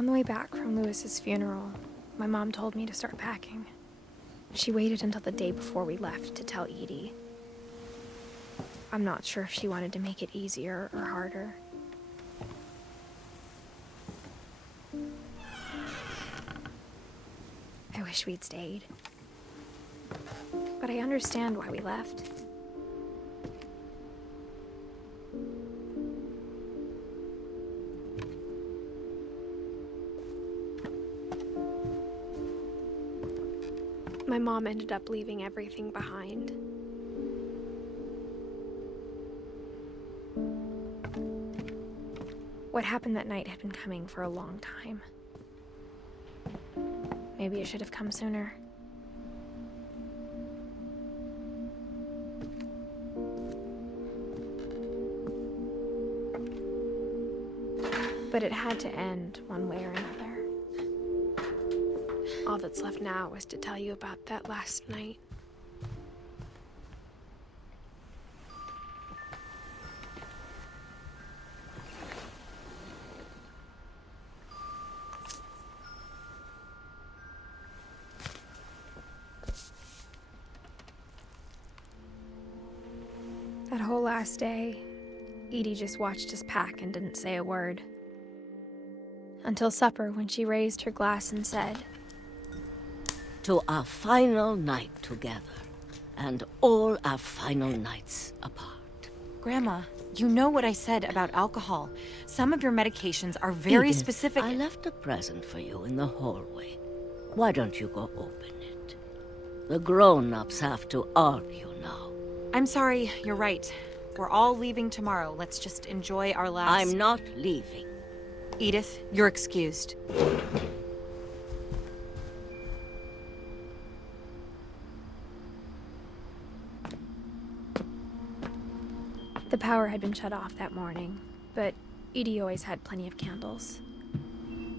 On the way back from Lewis's funeral, my mom told me to start packing. She waited until the day before we left to tell Edie. I'm not sure if she wanted to make it easier or harder. I wish we'd stayed. But I understand why we left. My mom ended up leaving everything behind. What happened that night had been coming for a long time. Maybe it should have come sooner. But it had to end one way or another. All that's left now is to tell you about that last night. That whole last day, Edie just watched us pack and didn't say a word. Until supper, when she raised her glass and said, "To our final night together, and all our final nights apart." Grandma, you know what I said about alcohol. Some of your medications are very Edith, specific. I left a present for you in the hallway. Why don't you go open it? The grown-ups have to argue now. I'm sorry, you're right. We're all leaving tomorrow. Let's just enjoy our last... I'm not leaving. Edith, you're excused. The power had been shut off that morning, but Edie always had plenty of candles.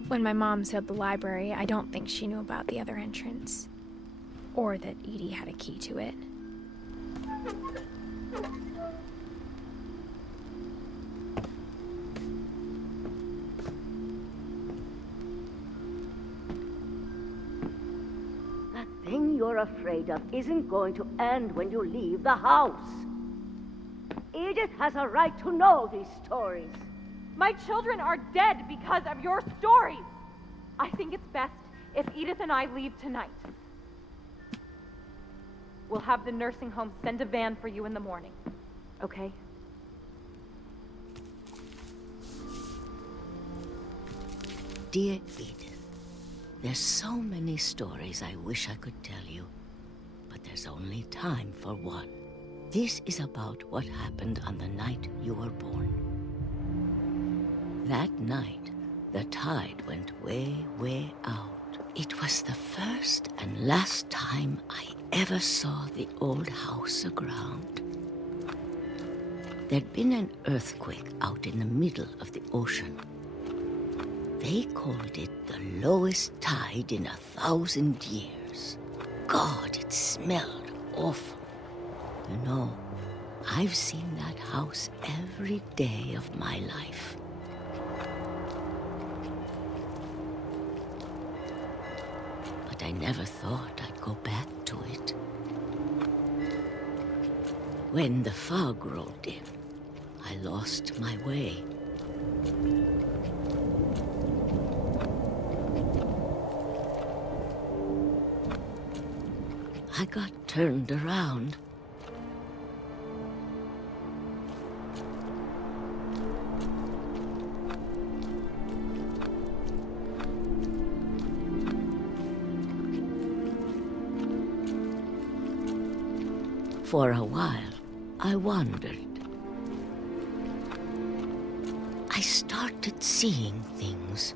When my mom sealed the library, I don't think she knew about the other entrance, or that Edie had a key to it. That thing you're afraid of isn't going to end when you leave the house. Edith has a right to know these stories. My children are dead because of your stories. I think it's best if Edith and I leave tonight. We'll have the nursing home send a van for you in the morning, okay? Dear Edith, there's so many stories I wish I could tell you, but there's only time for one. This is about what happened on the night you were born. That night, the tide went way, way out. It was the first and last time I ever saw the old house aground. There'd been an earthquake out in the middle of the ocean. They called it the lowest tide in 1,000 years. God, it smelled awful. You know, I've seen that house every day of my life. But I never thought I'd go back to it. When the fog rolled in, I lost my way. I got turned around. For a while, I wondered. I started seeing things.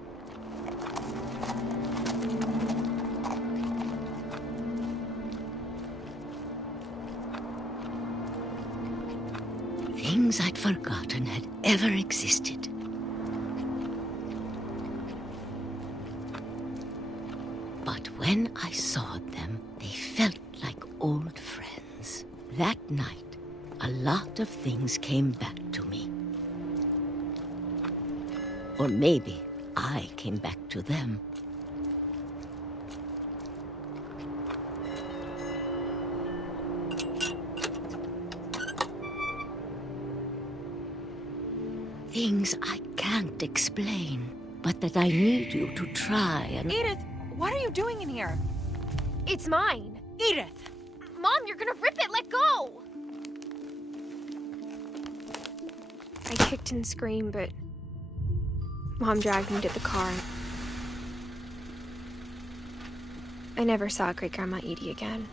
Things I'd forgotten had ever existed. But when I saw them, they felt like old friends. That night, a lot of things came back to me. Or maybe I I came back to them. Things I can't explain, but that I need you to try and... Edith, what are you doing in here? It's mine. Edith! Mom, you're gonna rip it! Let go! I kicked and screamed, but Mom dragged me to the car. I never saw Great-Grandma Edie again.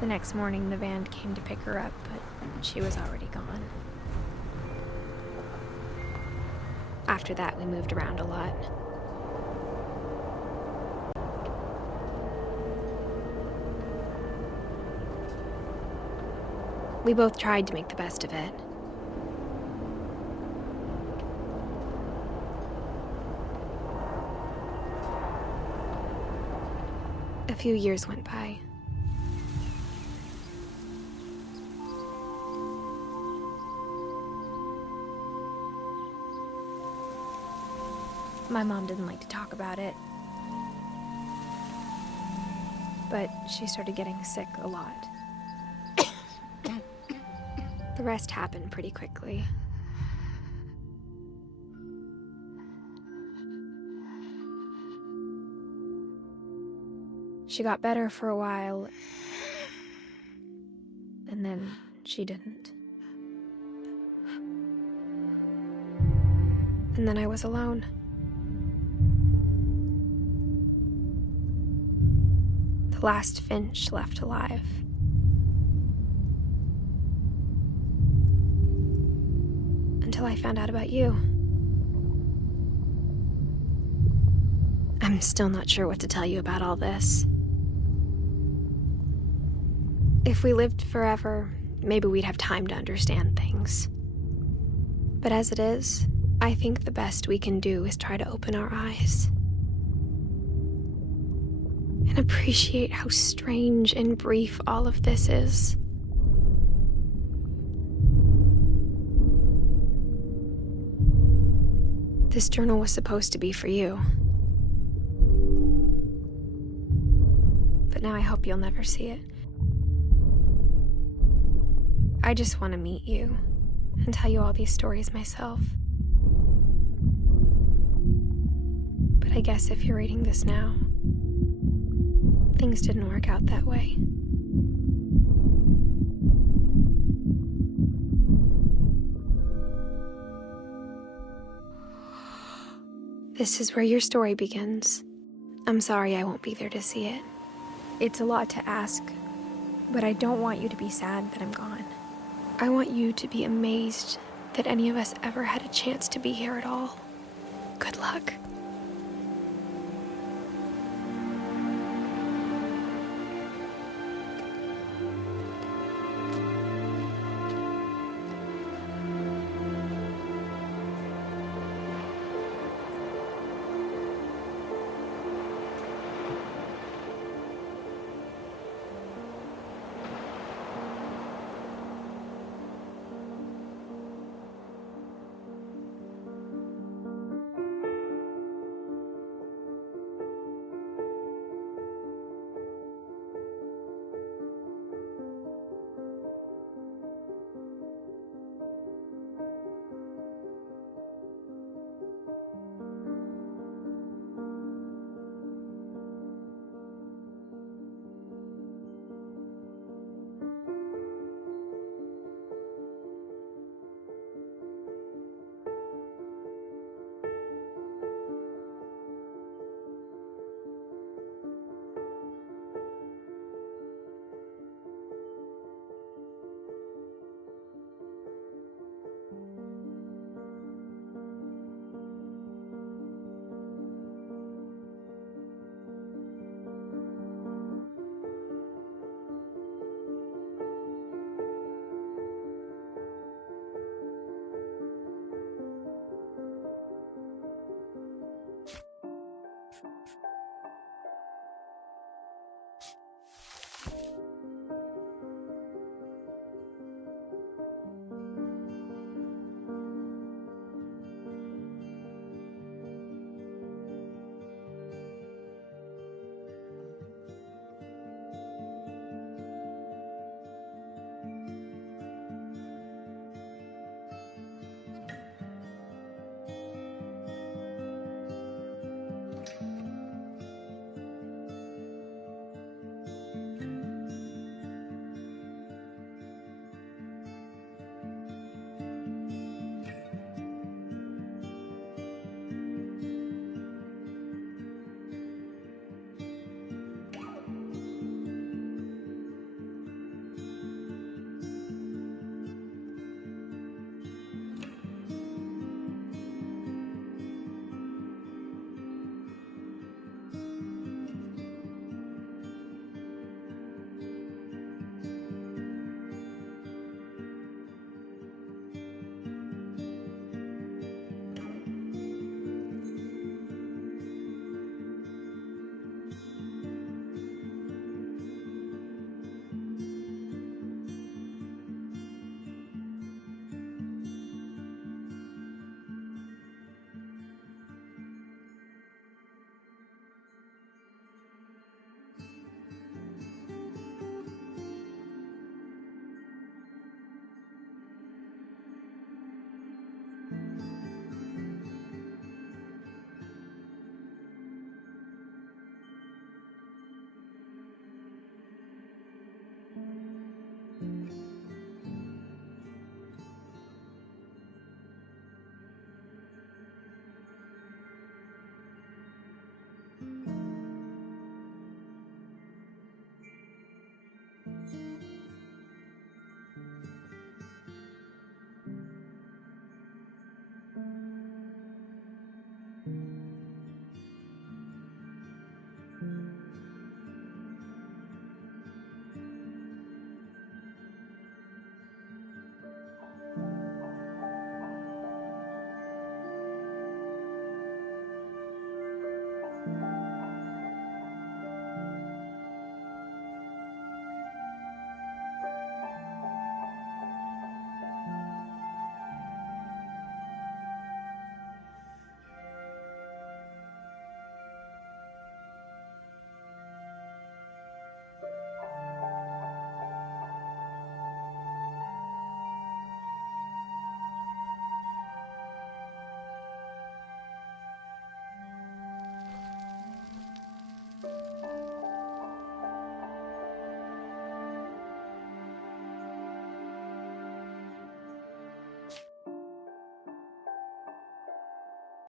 The next morning, the van came to pick her up, but she was already gone. After that, we moved around a lot. We both tried to make the best of it. A few years went by. My mom didn't like to talk about it, but she started getting sick a lot. The rest happened pretty quickly. She got better for a while, and then she didn't. And then I was alone. The last Finch left alive. Until I found out about you. I'm still not sure what to tell you about all this. If we lived forever, maybe we'd have time to understand things. But as it is, I think the best we can do is try to open our eyes. And appreciate how strange and brief all of this is. This journal was supposed to be for you. But now I hope you'll never see it. I just want to meet you and tell you all these stories myself. But I guess if you're reading this now, things didn't work out that way. This is where your story begins. I'm sorry I won't be there to see it. It's a lot to ask, but I don't want you to be sad that I'm gone. I want you to be amazed that any of us ever had a chance to be here at all. Good luck.